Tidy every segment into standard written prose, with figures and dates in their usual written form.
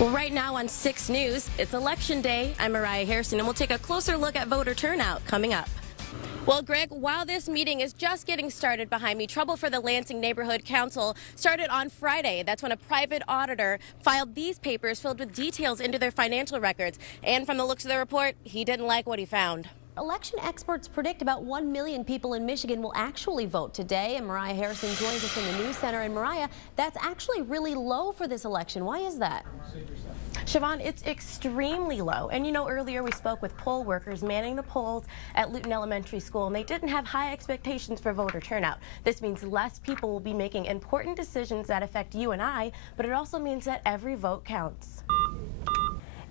Well, right now on 6 News, it's Election Day. I'm Mariah Harrison, and we'll take a closer look at voter turnout coming up. Well, Greg, while this meeting is just getting started behind me, trouble for the Lansing Neighborhood Council started on Friday. That's when a private auditor filed these papers filled with details into their financial records. And from the looks of the report, he didn't like what he found. Election experts predict about 1 million people in Michigan will actually vote today, and Mariah Harrison joins us in the news center. And Mariah, that's actually really low for this election. Why is that? Siobhan, it's extremely low. And you know, earlier we spoke with poll workers manning the polls at Luton Elementary School, and they didn't have high expectations for voter turnout. This means less people will be making important decisions that affect you and I, but it also means that every vote counts.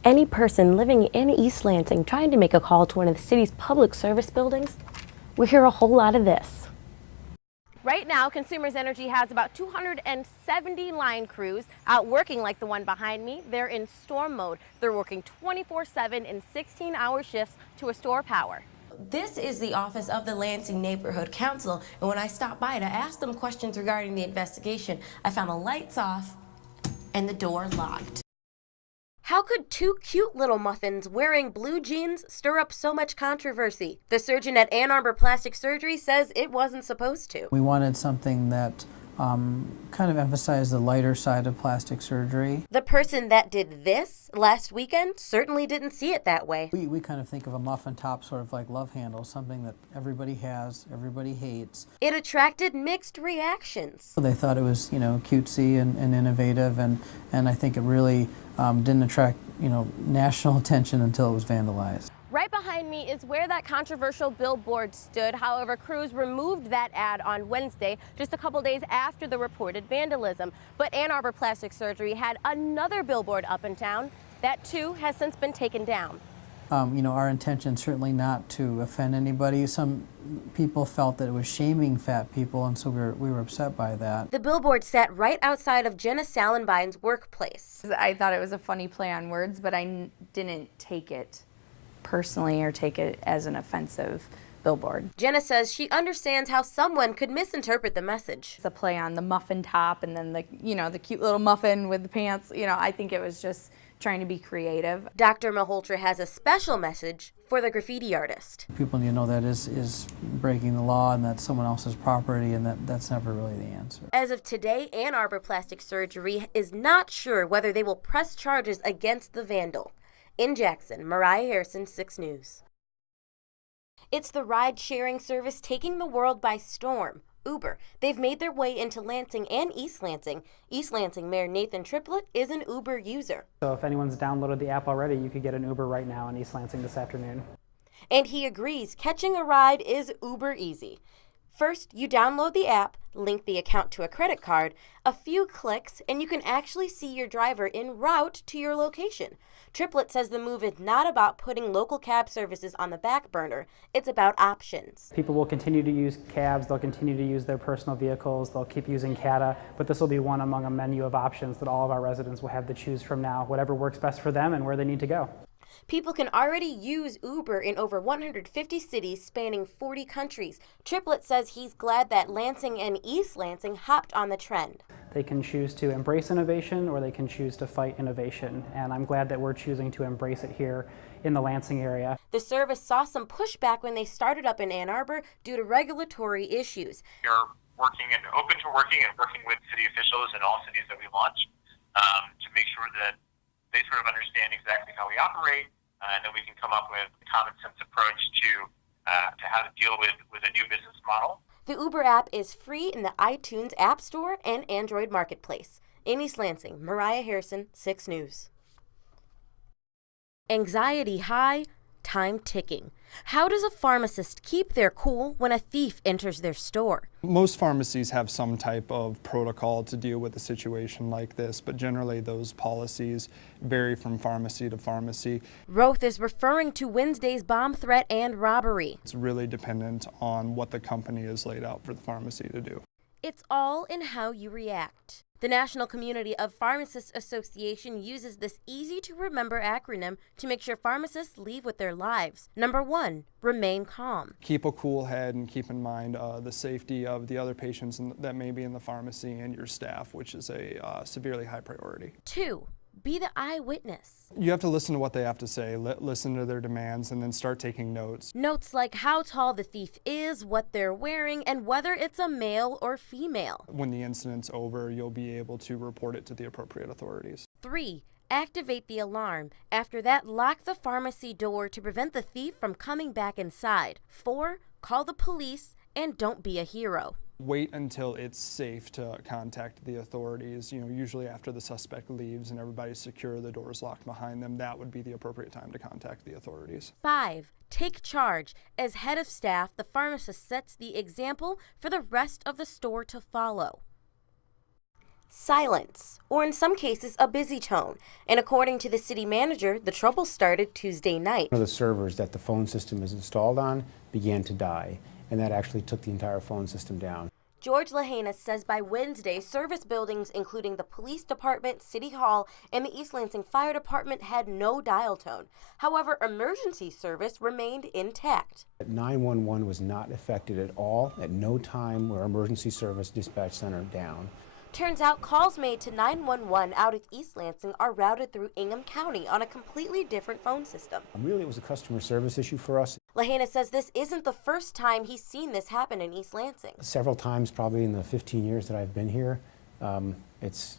Any person living in East Lansing trying to make a call to one of the city's public service buildings, we hear a whole lot of this. Right now, Consumers Energy has about 270 line crews out working like the one behind me. They're in storm mode. They're working 24/7 in 16-hour shifts to restore power. This is the office of the Lansing Neighborhood Council, and when I stopped by to ask them questions regarding the investigation, I found the lights off and the door locked. How could two cute little muffins wearing blue jeans stir up so much controversy? The surgeon at Ann Arbor Plastic Surgery says it wasn't supposed to. We wanted something that kind of emphasized the lighter side of plastic surgery. The person that did this last weekend certainly didn't see it that way. We kind of think of a muffin top sort of like love handle, something that everybody has, everybody hates. It attracted mixed reactions. They thought it was, cutesy and innovative, and I think it really didn't attract, national attention until it was vandalized. Right behind me is where that controversial billboard stood. However, crews removed that ad on Wednesday, just a couple days after the reported vandalism. But Ann Arbor Plastic Surgery had another billboard up in town. That too has since been taken down. Our intention certainly not to offend anybody. Some people felt that it was shaming fat people, and so we were upset by that. The billboard sat right outside of Jenna Salenbein's workplace. I thought it was a funny play on words, but I didn't take it personally or take it as an offensive billboard. Jenna says she understands how someone could misinterpret the message. It's a play on the muffin top and then the cute little muffin with the pants. I think it was just trying to be creative. Dr. Malhotra has a special message for the graffiti artist. People need to know that is breaking the law and that's someone else's property, and that's never really the answer. As of today, Ann Arbor Plastic Surgery is not sure whether they will press charges against the vandal. In Jackson, Mariah Harrison, 6 News. It's the ride-sharing service taking the world by storm, Uber. They've made their way into Lansing and East Lansing. East Lansing Mayor Nathan Triplett is an Uber user. So if anyone's downloaded the app already, you could get an Uber right now in East Lansing this afternoon. And he agrees catching a ride is uber easy. First, you download the app, link the account to a credit card, a few clicks, and you can actually see your driver en route to your location. Triplett says the move is not about putting local cab services on the back burner. It's about options. People will continue to use cabs, they'll continue to use their personal vehicles, they'll keep using CATA, but this will be one among a menu of options that all of our residents will have to choose from now, whatever works best for them and where they need to go. People can already use Uber in over 150 cities spanning 40 countries. Triplett says he's glad that Lansing and East Lansing hopped on the trend. They can choose to embrace innovation or they can choose to fight innovation, and I'm glad that we're choosing to embrace it here in the Lansing area. The service saw some pushback when they started up in Ann Arbor due to regulatory issues. We're working and open to working with city officials in all cities that we launch to make sure that they sort of understand exactly how we operate, and then we can come up with a common sense approach to how to deal with a new business model. The Uber app is free in the iTunes App Store and Android Marketplace. In East Lansing, Mariah Harrison, 6 News. Anxiety high, time ticking. How does a pharmacist keep their cool when a thief enters their store? Most pharmacies have some type of protocol to deal with a situation like this, but generally those policies vary from pharmacy to pharmacy. Roth is referring to Wednesday's bomb threat and robbery. It's really dependent on what the company has laid out for the pharmacy to do. It's all in how you react. The National Community of Pharmacists Association uses this easy-to-remember acronym to make sure pharmacists leave with their lives. Number 1, remain calm. Keep a cool head and keep in mind the safety of the other patients that may be in the pharmacy and your staff, which is a severely high priority. 2, Be the eyewitness. You have to listen to what they have to say, listen to their demands, and then start taking notes. Notes like how tall the thief is, what they're wearing, and whether it's a male or female. When the incident's over, you'll be able to report it to the appropriate authorities. 3. Activate the alarm. After that, lock the pharmacy door to prevent the thief from coming back inside. 4. Call the police, and don't be a hero. Wait until it's safe to contact the authorities. Usually after the suspect leaves and everybody's secure, the door's locked behind them, that would be the appropriate time to contact the authorities. 5. Take charge. As head of staff, the pharmacist sets the example for the rest of the store to follow. Silence, or in some cases, a busy tone. And according to the city manager, the trouble started Tuesday night. One of the servers that the phone system is installed on began to die, and that actually took the entire phone system down. George Lahanas says by Wednesday, service buildings including the police department, city hall, and the East Lansing Fire Department had no dial tone. However, emergency service remained intact. 911 was not affected at all. At no time were emergency service dispatch center down. Turns out calls made to 911 out of East Lansing are routed through Ingham County on a completely different phone system. Really, it was a customer service issue for us. Lahanas says this isn't the first time he's seen this happen in East Lansing. Several times, probably in the 15 years that I've been here. It's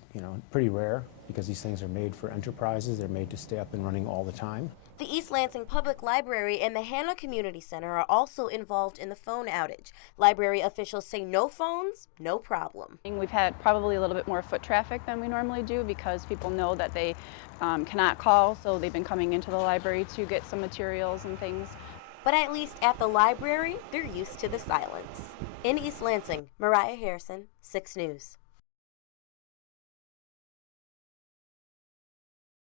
pretty rare because these things are made for enterprises. They're made to stay up and running all the time. The East Lansing Public Library and the Hannah Community Center are also involved in the phone outage. Library officials say no phones, no problem. We've had probably a little bit more foot traffic than we normally do because people know that they cannot call, so they've been coming into the library to get some materials and things. But at least at the library, they're used to the silence. In East Lansing, Mariah Harrison, 6 News.